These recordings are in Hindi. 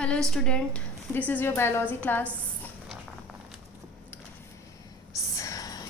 Hello student, this is your biology class.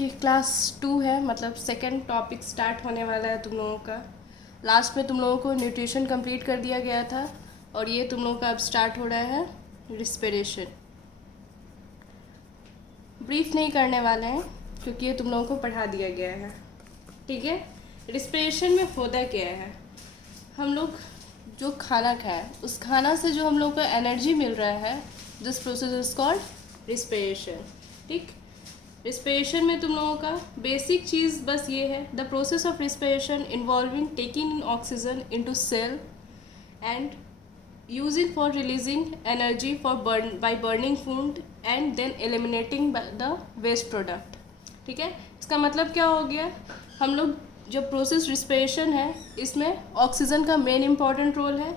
ये क्लास 2 है, मतलब सेकंड टॉपिक स्टार्ट होने वाला है तुम लोगों का। लास्ट में तुम लोगों को न्यूट्रिशन कंप्लीट कर दिया गया था और ये तुम लोगों का अब स्टार्ट हो रहा है रिस्पिरेशन। ब्रीफ नहीं करने वाले हैं क्योंकि ये तुम लोगों को पढ़ा दिया गया है। ठीक है, रिस्पिरेशन में होता क्या है, हम लोग जो खाना खाए उस खाना से जो हम लोग को एनर्जी मिल रहा है, this process is called respiration. ठीक, रिस्पिरेशन में तुम लोगों का बेसिक चीज़ बस ये है, the process of respiration involving taking in oxygen into cell and using for releasing energy for by burning food and then eliminating the waste product। ठीक है, इसका मतलब क्या हो गया, हम लोग जो प्रोसेस रिस्पिरेशन है इसमें ऑक्सीजन का मेन इम्पॉर्टेंट रोल है।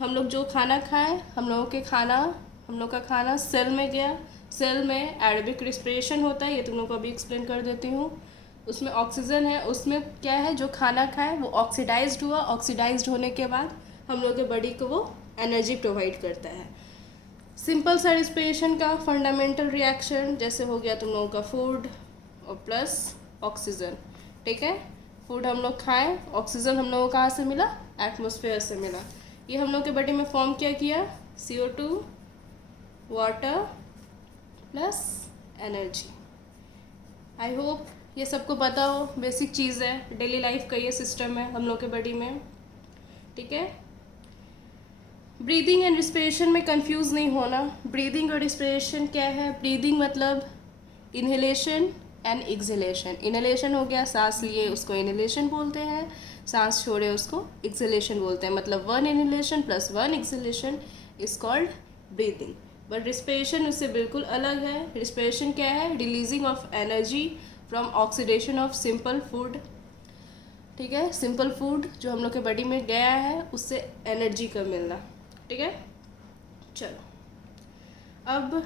हम लोग जो खाना खाएं, हम लोग का खाना सेल में गया, सेल में एरोबिक रिस्पिरेशन होता है, ये तुम लोग को अभी एक्सप्लेन कर देती हूँ। उसमें ऑक्सीजन है, उसमें क्या है, जो खाना खाए वो ऑक्सीडाइज्ड हुआ, ऑक्सीडाइज्ड होने के बाद हम लोग के बॉडी को वो एनर्जी प्रोवाइड करता है। सिंपल सा रिस्पिरेशन का फंडामेंटल रिएक्शन जैसे हो गया तुम लोगों का फूड और प्लस ऑक्सीजन। ठीक है, फूड हम लोग खाएं, ऑक्सीजन हम लोगों को कहाँ से मिला, एटमॉस्फेयर से मिला। ये हम लोग के बॉडी में फॉर्म क्या किया, CO2 water plus energy. I hope ये सबको पता हो, बेसिक चीज़ है, डेली लाइफ का ये सिस्टम है हम लोग के बॉडी में। ठीक है, ब्रीदिंग एंड रिस्पिरेशन में कंफ्यूज नहीं होना। ब्रीदिंग और रिस्पिरेशन क्या है, ब्रीदिंग मतलब इनहेलेशन एंड एक्सहेलेशन। इनहेलेशन हो गया सांस लिए उसको इनहेलेशन बोलते हैं, सांस छोड़े उसको एक्सहेलेशन बोलते हैं। मतलब 1 inhalation plus 1 exhalation is called breathing. But respiration उससे बिल्कुल अलग है। रिस्पिरेशन क्या है, releasing of energy from oxidation of simple food. ठीक है, सिंपल फूड जो हम लोग के बॉडी में गया है उससे एनर्जी का मिलना। ठीक है, चलो अब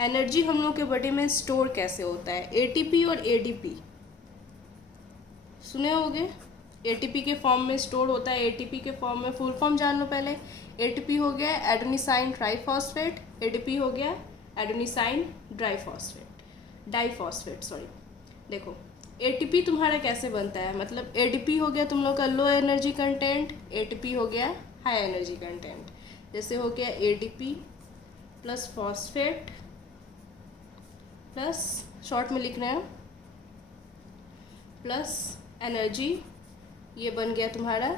एनर्जी हम लोग के बॉडी में स्टोर कैसे होता है। ATP और ADP सुने होंगे, ATP के फॉर्म में स्टोर होता है। ATP के फॉर्म में फुल फॉर्म जान लो पहले। ATP हो गया एडेनिसाइन ट्राइफॉस्फेट, ADP हो गया एडेनिसाइन डाइफॉस्फेट सॉरी। देखो ATP तुम्हारा कैसे बनता है, मतलब ADP हो गया तुम लोग का लो एनर्जी कंटेंट, ATP हो गया हाई एनर्जी कंटेंट। जैसे हो गया ADP plus phosphate plus short में लिख रहे हैं प्लस एनर्जी, ये बन गया तुम्हारा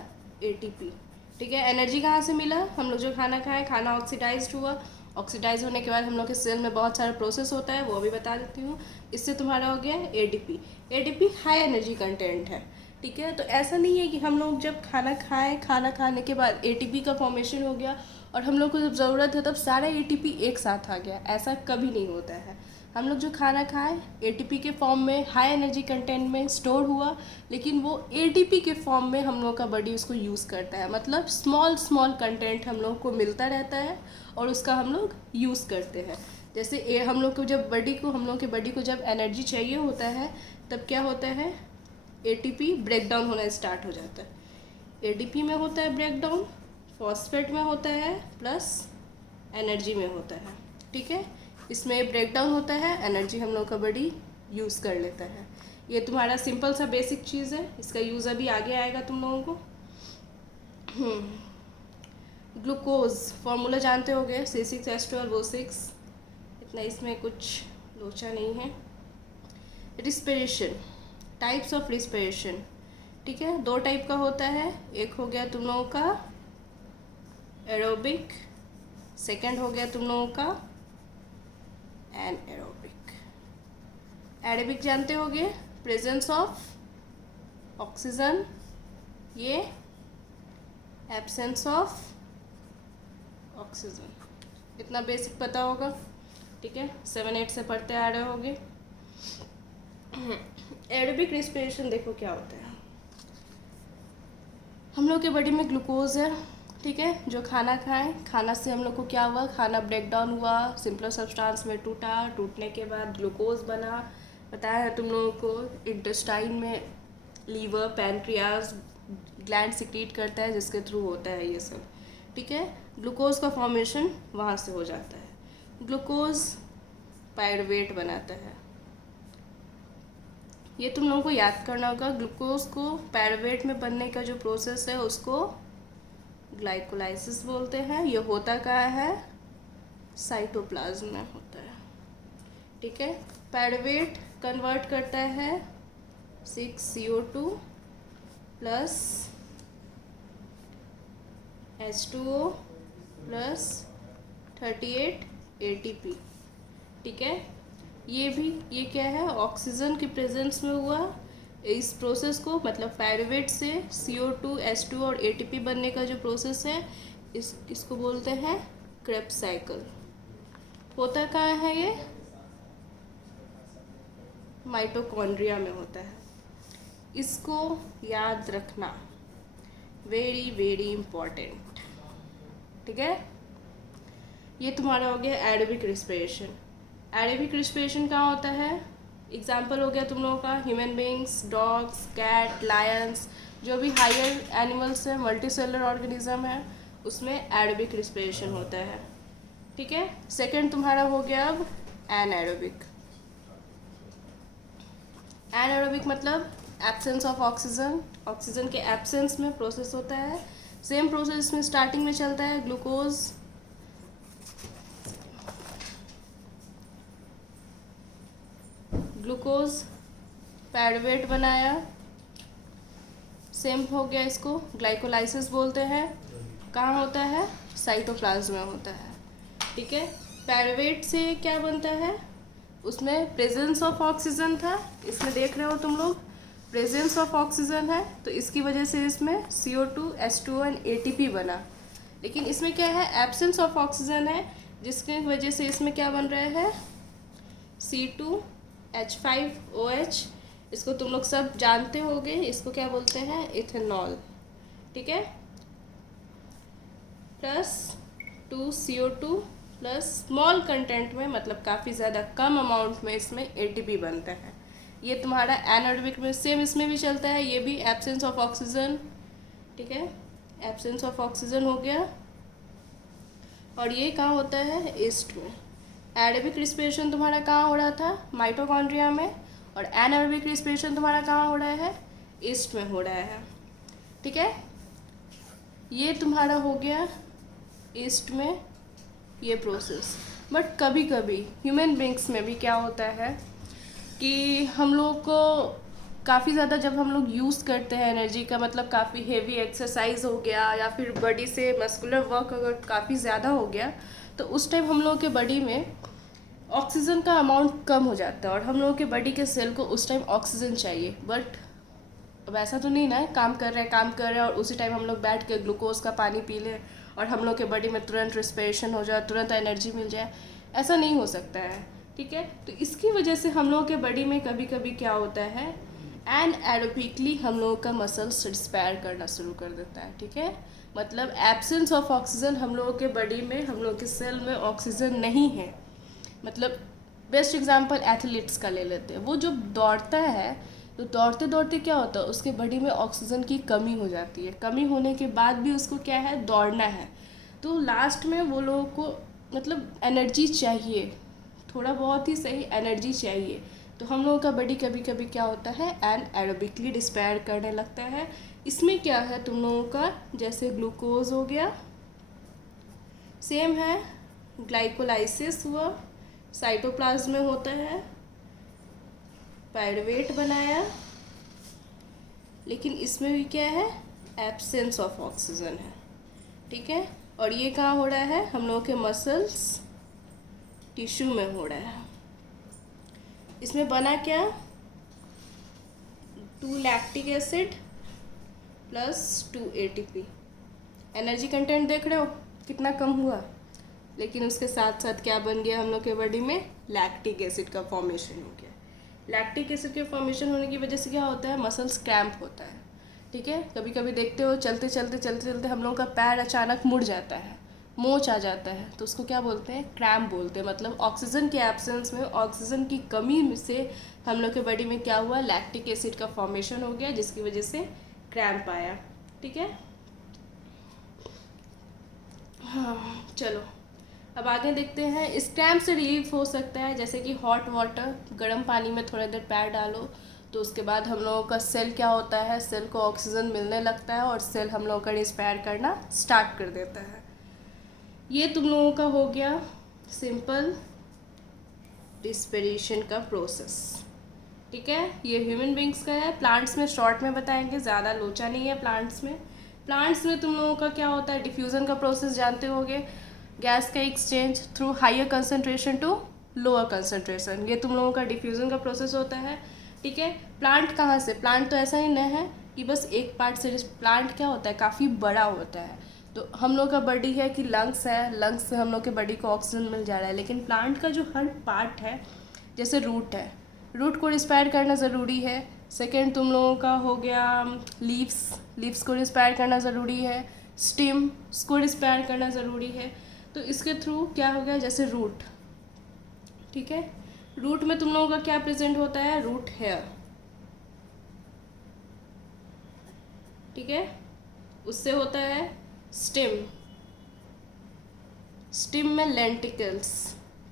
ATP। ठीक है, एनर्जी कहाँ से मिला, हम लोग जो खाना खाए, खाना ऑक्सीडाइज्ड हुआ, ऑक्सीडाइज होने के बाद हम लोग के सेल में बहुत सारा प्रोसेस होता है, वो अभी बता देती हूँ। इससे तुम्हारा हो गया ADP। ADP high energy content है। ठीक है, तो ऐसा नहीं है कि हम लोग जब खाना खाएं, खाना खाने के बाद ATP का फॉर्मेशन हो गया और हम लोग को जब ज़रूरत है तब सारा ATP एक साथ आ गया, ऐसा कभी नहीं होता है। हम लोग जो खाना खाएं ATP के फॉर्म में हाई एनर्जी कंटेंट में स्टोर हुआ, लेकिन वो ATP के फॉर्म में हम लोग का बॉडी उसको यूज़ करता है। मतलब स्मॉल कंटेंट हम लोग को मिलता रहता है और उसका हम लोग यूज़ करते हैं। जैसे हम लोग को जब हम लोग के बॉडी को जब एनर्जी चाहिए होता है तब क्या होता है, ATP ब्रेक डाउन होना स्टार्ट हो जाता है। ADP में होता है ब्रेक डाउन, फॉस्फेट में होता है प्लस एनर्जी में होता है। ठीक है, इसमें ब्रेक डाउन होता है, एनर्जी हम लोग का बॉडी यूज़ कर लेता है। ये तुम्हारा सिंपल सा बेसिक चीज़ है, इसका यूज़ अभी आगे आएगा तुम लोगों को। ग्लूकोज फॉर्मूला जानते होगे, C6H12O6, इतना इसमें कुछ लोचा नहीं है। Respiration, types of respiration. ठीक है, 2 टाइप का होता है, एक हो गया तुम लोगों का एरोबिक, सेकंड हो गया तुम लोगों का एनएरोबिक। एरोबिक जानते होगे, प्रेजेंस ऑफ ऑक्सीजन, ये एब्सेंस ऑफ ऑक्सीजन, इतना बेसिक पता होगा। ठीक है, 7-8 से पढ़ते आ रहे होगे। एरोबिक रिस्पिरेशन देखो क्या होता है, हम लोग के बॉडी में ग्लूकोज है। ठीक है, जो खाना खाएं, खाना से हम लोग को क्या हुआ, खाना ब्रेक डाउन हुआ, सिंपल सब्सटेंस में टूटा, टूटने के बाद ग्लूकोज बना। बताया है तुम लोगों को, इंटेस्टाइन में लीवर पैनक्रियाज ग्लैंड सिक्रीट करता है जिसके थ्रू होता है ये सब। ठीक है, ग्लूकोज का फॉर्मेशन वहाँ से हो जाता है। ग्लूकोज पायरुवेट बनाता है। ये तुम लोगों को याद करना होगा, ग्लूकोज को पायरुवेट में बनने का जो प्रोसेस है उसको ग्लाइकोलाइसिस बोलते हैं। ये होता कहाँ है? साइटोप्लाज्म में होता है। ठीक है, पायरुवेट कन्वर्ट करता है 6CO2 plus H2O plus 38 ATP। ठीक है, ये क्या है? ऑक्सीजन की प्रेजेंस में हुआ इस प्रोसेस को, मतलब पायरुवेट से CO2 H2O और ATP बनने का जो प्रोसेस है इसको बोलते हैं क्रेब्स साइकिल। होता कहाँ है? ये माइटोकॉन्ड्रिया में होता है। इसको याद रखना, वेरी वेरी इम्पॉर्टेंट। ठीक है, ये तुम्हारा हो गया एरोबिक रिस्पिरेशन। एरोबिक रिस्पिरेशन कहाँ होता है? एग्जाम्पल हो गया तुम लोगों का human beings, dogs, cat, lions, जो भी हायर एनिमल्स है, मल्टीसेलुलर ऑर्गेनिज्म है, उसमें एरोबिक रिस्पिरेशन होता है। ठीक है, सेकंड तुम्हारा हो गया अब एनएरोबिक। एनएरोबिक मतलब एब्सेंस ऑफ ऑक्सीजन, ऑक्सीजन के एब्सेंस में प्रोसेस होता है। सेम प्रोसेस में स्टार्टिंग में चलता है ग्लूकोज पायरुवेट बनाया, सेम हो गया, इसको ग्लाइकोलाइसिस बोलते हैं। कहाँ होता है? साइटोप्लाज्म में होता है। ठीक है, पायरुवेट से क्या बनता है? उसमें प्रेजेंस ऑफ ऑक्सीजन था, इसमें देख रहे हो तुम लोग प्रेजेंस ऑफ ऑक्सीजन है, तो इसकी वजह से इसमें CO2 H2O एंड ATP बना। लेकिन इसमें क्या है? एब्सेंस ऑफ ऑक्सीजन है, जिसकी वजह से इसमें क्या बन रहा है? C2H5OH। इसको तुम लोग सब जानते होगे, इसको क्या बोलते हैं? इथेनॉल। ठीक है, plus 2CO2 plus small content में, मतलब काफ़ी ज़्यादा कम अमाउंट में इसमें ATP बनता है। ये तुम्हारा एनएरोबिक में सेम इसमें भी चलता है, ये भी एब्सेंस ऑफ ऑक्सीजन। ठीक है, एब्सेंस ऑफ ऑक्सीजन हो गया। और ये कहाँ होता है? ईस्ट में। एरोबिक रिस्पिरेशन तुम्हारा कहाँ हो रहा था? माइटोकॉन्ड्रिया में। और एनएरोबिक रिस्पिरेशन तुम्हारा कहाँ हो रहा है? ईस्ट में हो रहा है। ठीक है, ये तुम्हारा हो गया ईस्ट में ये प्रोसेस। बट कभी कभी ह्यूमन बींग्स में भी क्या होता है कि हम लोग को काफ़ी ज़्यादा जब हम लोग यूज़ करते हैं एनर्जी का, मतलब काफ़ी हेवी एक्सरसाइज हो गया या फिर बॉडी से मस्कुलर वर्क अगर काफ़ी ज़्यादा हो गया, तो उस टाइम हम लोगों के बॉडी में ऑक्सीजन का अमाउंट कम हो जाता है और हम लोगों के बॉडी के सेल को उस टाइम ऑक्सीजन चाहिए। बट अब ऐसा तो नहीं ना है, काम कर रहे हैं और उसी टाइम हम लोग बैठ के ग्लूकोज का पानी पी लें और हम लोग के बॉडी में तुरंत रिस्पिरेशन हो जाए, तुरंत एनर्जी मिल जाए, ऐसा नहीं हो सकता है। ठीक है, तो इसकी वजह से हम लोगों के बॉडी में कभी कभी क्या होता है, एनएरोबिकली हम लोगों का मसल्स रिस्पायर करना शुरू कर देता है। ठीक है, मतलब एब्सेंस ऑफ ऑक्सीजन, हम लोगों के बॉडी में, हम लोगों के सेल में ऑक्सीजन नहीं है। मतलब बेस्ट एग्जांपल एथलीट्स का ले लेते हैं, वो जो दौड़ता है तो दौड़ते दौड़ते क्या होता है, उसके बॉडी में ऑक्सीजन की कमी हो जाती है। कमी होने के बाद भी उसको क्या है, दौड़ना है, तो लास्ट में वो लोगों को मतलब एनर्जी चाहिए, थोड़ा बहुत ही सही एनर्जी चाहिए। तो हम लोगों का बॉडी कभी कभी क्या होता है, एनएरोबिकली रिस्पायर करने लगता है। इसमें क्या है तुम लोगों का, जैसे ग्लूकोज हो गया, सेम है ग्लाइकोलाइसिस हुआ, साइटोप्लाज्म में होता है, पायरुवेट बनाया, लेकिन इसमें भी क्या है, एब्सेंस ऑफ ऑक्सीजन है। ठीक है, और ये कहाँ हो रहा है, हम लोगों के मसल्स टिश्यू में हो रहा है। इसमें बना क्या, 2 lactic acid plus 2 ATP। Energy content देख रहे हो कितना कम हुआ, लेकिन उसके साथ साथ क्या बन गया हम लोग के बॉडी में, लैक्टिक एसिड का फॉर्मेशन हो गया। लैक्टिक एसिड के फॉर्मेशन होने की वजह से क्या होता है, मसल्स क्रैम्प होता है। ठीक है, कभी कभी देखते हो चलते चलते हम लोगों का पैर अचानक मुड़ जाता है, मोच आ जाता है, तो उसको क्या बोलते हैं, क्रैम्प बोलते हैं। मतलब ऑक्सीजन के एब्सेंस में, ऑक्सीजन की कमी से हम लोग के बॉडी में क्या हुआ, लैक्टिक एसिड का फॉर्मेशन हो गया, जिसकी वजह से क्रैम्प आया। ठीक है, हाँ चलो, अब आगे देखते हैं। इस क्रैम्प से रिलीफ हो सकता है जैसे कि हॉट वाटर, गर्म पानी में थोड़ा देर पैर डालो तो उसके बाद हम लोगों का सेल क्या होता है, सेल को ऑक्सीजन मिलने लगता है और सेल हम लोगों का रिस्पायर करना स्टार्ट कर देता है। ये तुम लोगों का हो गया सिंपल रिस्पिरेशन का प्रोसेस। ठीक है, ये ह्यूमन बींग्स का है। प्लांट्स में शॉर्ट में बताएंगे, ज़्यादा लोचा नहीं है प्लांट्स में। प्लांट्स में तुम लोगों का क्या होता है, डिफ्यूज़न का प्रोसेस जानते होगे, गैस का exchange through higher concentration to lower concentration, ये तुम लोगों का डिफ्यूज़न का प्रोसेस होता है। ठीक है, प्लांट कहाँ से, प्लांट तो ऐसा ही नहीं है कि बस एक पार्ट से, प्लांट क्या होता है काफ़ी बड़ा होता है। तो हम लोग का बॉडी है कि लंग्स है, लंग्स से हम लोग के बॉडी को ऑक्सीजन मिल जा रहा है, लेकिन प्लांट का जो हर पार्ट है, जैसे रूट है, रूट को रिस्पायर करना ज़रूरी है। सेकेंड तुम लोगों का हो गया लीव्स को रिस्पायर करना ज़रूरी है। स्टेम को रिस्पायर करना ज़रूरी है। तो इसके थ्रू क्या हो गया, जैसे रूट, ठीक है, रूट में तुम लोगों का क्या प्रेजेंट होता है, रूट हेयर, ठीक है, उससे होता है स्टेम, स्टेम में लेंटिकल्स,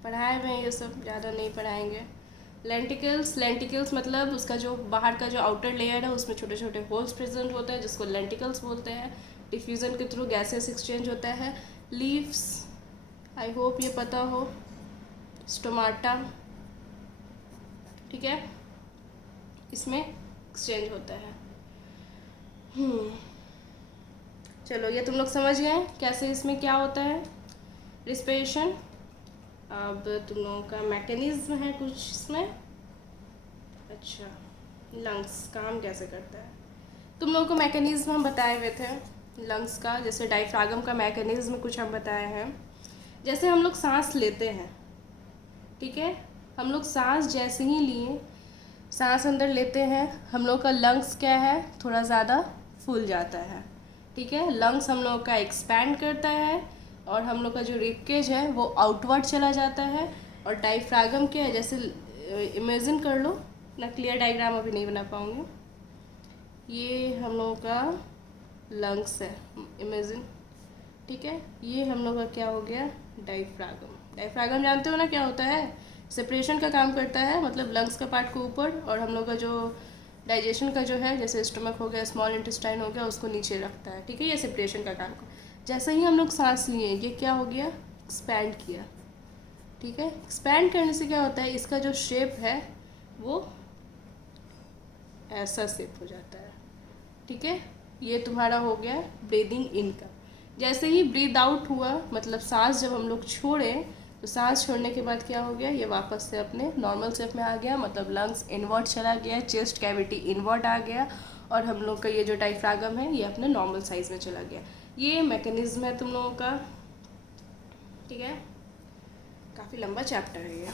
पढ़ाए हुए ये सब, ज़्यादा नहीं पढ़ाएंगे। लेंटिकल्स मतलब उसका जो बाहर का जो आउटर लेयर है उसमें छोटे छोटे होल्स प्रेजेंट होते हैं जिसको लेंटिकल्स बोलते हैं। डिफ्यूज़न के थ्रू गैसेस एक्सचेंज होता है। लीव्स, आई होप ये पता हो, स्टोमाटा, ठीक है, इसमें एक्सचेंज होता है। चलो ये तुम लोग समझ गए कैसे इसमें क्या होता है रिस्पिरेशन। अब तुम लोगों का मैकेनिज्म है कुछ इसमें। अच्छा, लंग्स काम कैसे करता है, तुम लोगों को मैकेनिज्म हम बताए हुए थे लंग्स का, जैसे डायफ्रागम का मैकेनिज्म कुछ हम बताए हैं। जैसे हम लोग सांस लेते हैं, ठीक है, हम लोग सांस जैसे ही लिए, सांस अंदर लेते हैं, हम लोग का लंग्स क्या है, थोड़ा ज़्यादा फूल जाता है। ठीक है, लंग्स हम लोग का एक्सपैंड करता है और हम लोग का जो रिबकेज है वो आउटवर्ड चला जाता है। और डायफ्रागम क्या है, जैसे इमेजिन कर लो ना, क्लियर डायग्राम अभी नहीं बना पाऊँगी, ये हम लोगों का लंग्स है, इमेजिन, ठीक है, ये हम लोग का क्या हो गया, डायफ्रागम। डायफ्रागम जानते हो ना क्या होता है, सेपरेशन का काम करता है, मतलब लंग्स का पार्ट को ऊपर और हम लोग का जो डाइजेशन का जो है, जैसे स्टमक हो गया, स्मॉल इंटेस्टाइन हो गया, उसको नीचे रखता है। ठीक है, ये सेपरेशन का काम कर, जैसे ही हम लोग सांस लिए ये क्या हो गया, एक्सपैंड किया। ठीक है, एक्सपैंड करने से क्या होता है, इसका जो शेप है वो ऐसा शेप हो जाता है। ठीक है, ये तुम्हारा हो गया ब्रीदिंग इन का। जैसे ही ब्रीद आउट हुआ, मतलब सांस जब हम लोग छोड़े तो सांस छोड़ने के बाद क्या हो गया, ये वापस से अपने नॉर्मल शेप में आ गया, मतलब लंग्स इनवर्ट चला गया, चेस्ट कैविटी इनवर्ट आ गया और हम लोग का ये जो डायफ्रागम है ये अपने नॉर्मल साइज में चला गया। ये मैकेनिज्म है तुम लोगों का। ठीक है, काफ़ी लंबा चैप्टर है ये,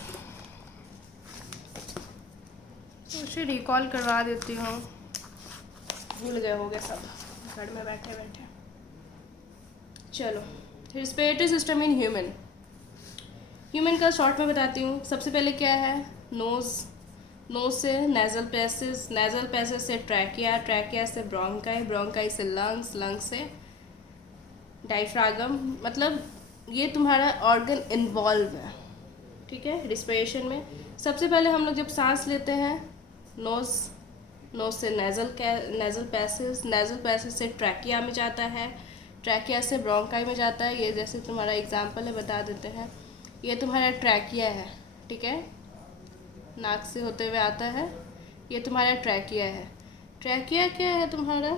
तो उसे रिकॉल करवा देती हूँ, भूल गए होंगे सब घर में बैठे बैठे। चलो, रेस्पिरेटरी सिस्टम इन ह्यूमन का शॉर्ट में बताती हूँ। सबसे पहले क्या है, नोज से नेजल पैसेज से ट्रैकिया से ब्रोंकाई से लंग्स से डायफ्रागम, मतलब ये तुम्हारा ऑर्गन इन्वॉल्व है। ठीक है, रिस्पिरेशन में सबसे पहले हम लोग जब सांस लेते हैं, नोज से नेजल पैसेज से ट्रैकिया में जाता है, ट्रैकिया से ब्रोंकाई में जाता है। ये जैसे तुम्हारा एग्जांपल है, बता देते हैं, ये तुम्हारा ट्रैकिया है, ठीक है, नाक से होते हुए आता है, ये तुम्हारा ट्रैकिया है। ट्रैकिया क्या है तुम्हारा,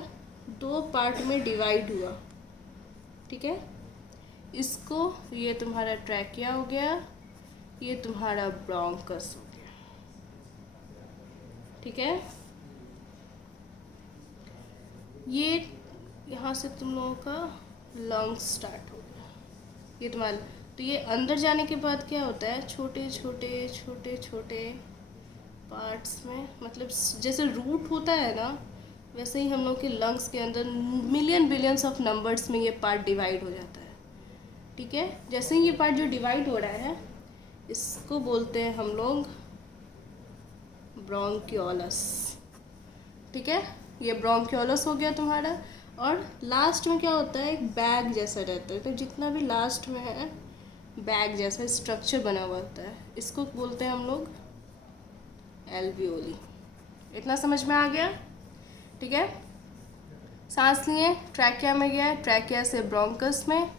2 पार्ट में डिवाइड हुआ, ठीक है, इसको, ये तुम्हारा ट्रैकिया हो गया, ये तुम्हारा ब्रोंकस हो गया। ठीक है, ये यहाँ से तुम लोगों का लंग्स स्टार्ट हो गया, ये तुम्हारा। तो ये अंदर जाने के बाद क्या होता है, छोटे छोटे पार्ट्स में, मतलब जैसे रूट होता है ना, वैसे ही हम लोग के लंग्स के अंदर मिलियन बिलियंस ऑफ नंबर्स में ये पार्ट डिवाइड हो जाता है। ठीक है, जैसे ही ये पार्ट जो डिवाइड हो रहा है, इसको बोलते हैं हम लोग ब्रोंक्यूलस। ठीक है, ये ब्रोंक्यूलस हो गया तुम्हारा। और लास्ट में क्या होता है, एक बैग जैसा रहता है। तो जितना भी लास्ट में है बैग जैसा स्ट्रक्चर बना हुआ होता है, इसको बोलते हैं हम लोग एल्वियोली। इतना समझ में आ गया? ठीक है। सांस लिए, ट्रैकिया में गया, ट्रैकिया से ब्रोंकस में,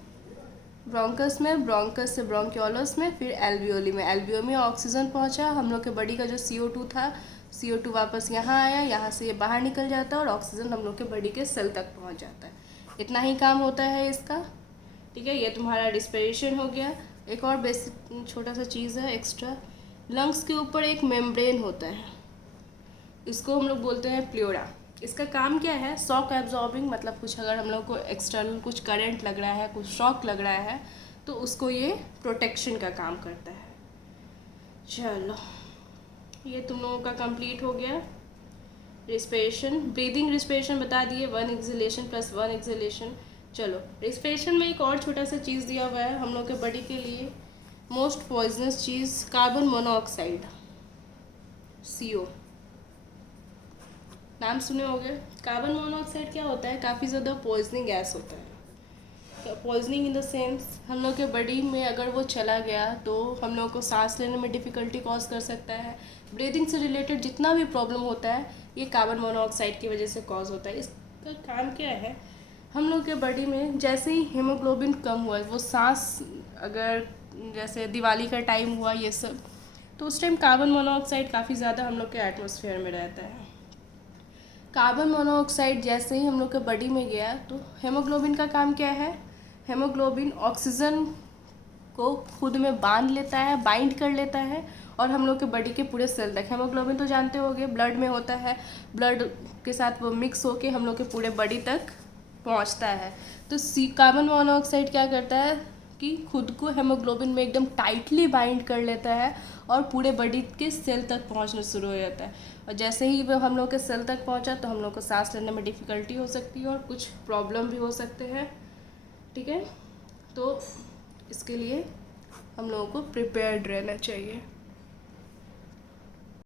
ब्रोंकस से ब्रोंक्योलस में, फिर एल्वियोली में। एल्वियोली में ऑक्सीजन पहुंचा, हम लोग के बॉडी का जो CO2 था, CO2 वापस यहाँ आया, यहाँ से ये बाहर निकल जाता है और ऑक्सीजन हम लोग के बॉडी के सेल तक पहुंच जाता है। इतना ही काम होता है इसका। ठीक है, ये तुम्हारा रिस्पिरेशन हो गया। एक और बेसिक छोटा सा चीज़ है एक्स्ट्रा, लंग्स के ऊपर एक मेम्ब्रेन होता है, इसको हम लोग बोलते हैं प्लेरा। इसका काम क्या है, शॉक एब्जॉर्बिंग, मतलब कुछ अगर हम लोग को एक्सटर्नल कुछ करंट लग रहा है, कुछ शॉक लग रहा है, तो उसको ये प्रोटेक्शन का काम करता है। चलो, ये तुम लोगों का कंप्लीट हो गया। रिस्पिरेशन, ब्रीदिंग रिस्पिरेशन बता दिए, 1 एक्सहेलेशन + 1 एक्सहेलेशन। चलो, रिस्पिरेशन में एक और छोटा सा चीज़ दिया हुआ है हम लोग के बॉडी के लिए, मोस्ट पॉइजनस चीज़, कार्बन मोनोऑक्साइड, CO। नाम सुने होंगे। कार्बन मोनोऑक्साइड क्या होता है, काफ़ी ज़्यादा पॉइजनिंग गैस होता है। पॉइजनिंग इन द सेंस, हम लोग के बॉडी में अगर वो चला गया तो हम लोग को सांस लेने में डिफ़िकल्टी कॉज कर सकता है। ब्रीदिंग से रिलेटेड जितना भी प्रॉब्लम होता है, ये कार्बन मोनोऑक्साइड की वजह से कॉज होता है। इसका काम क्या है, हम लोग के बॉडी में जैसे ही हीमोग्लोबिन कम हुआ, वो सांस अगर जैसे दिवाली का टाइम हुआ ये सब, तो उस टाइम कार्बन मोनोऑक्साइड काफ़ी ज़्यादा हम लोग के एटमॉस्फेयर में रहता है। कार्बन मोनोऑक्साइड जैसे ही हम लोग के बॉडी में गया तो हेमोग्लोबिन का काम क्या है, हेमोग्लोबिन ऑक्सीजन को खुद में बांध लेता है, बाइंड कर लेता है, और हम लोग के बॉडी के पूरे सेल तक, हेमोग्लोबिन तो जानते होंगे ब्लड में होता है, ब्लड के साथ वो मिक्स होके हम लोग के पूरे बॉडी तक पहुंचता है। तो कार्बन मोनोऑक्साइड क्या करता है कि खुद को हेमोग्लोबिन में एकदम टाइटली बाइंड कर लेता है और पूरे बॉडी के सेल तक पहुंचना शुरू हो जाता है। और जैसे ही वो हम लोग के सेल तक पहुंचा तो हम लोग को सांस लेने में डिफ़िकल्टी हो सकती है और कुछ प्रॉब्लम भी हो सकते हैं। ठीक है, तो इसके लिए हम लोगों को प्रिपेयर्ड रहना चाहिए।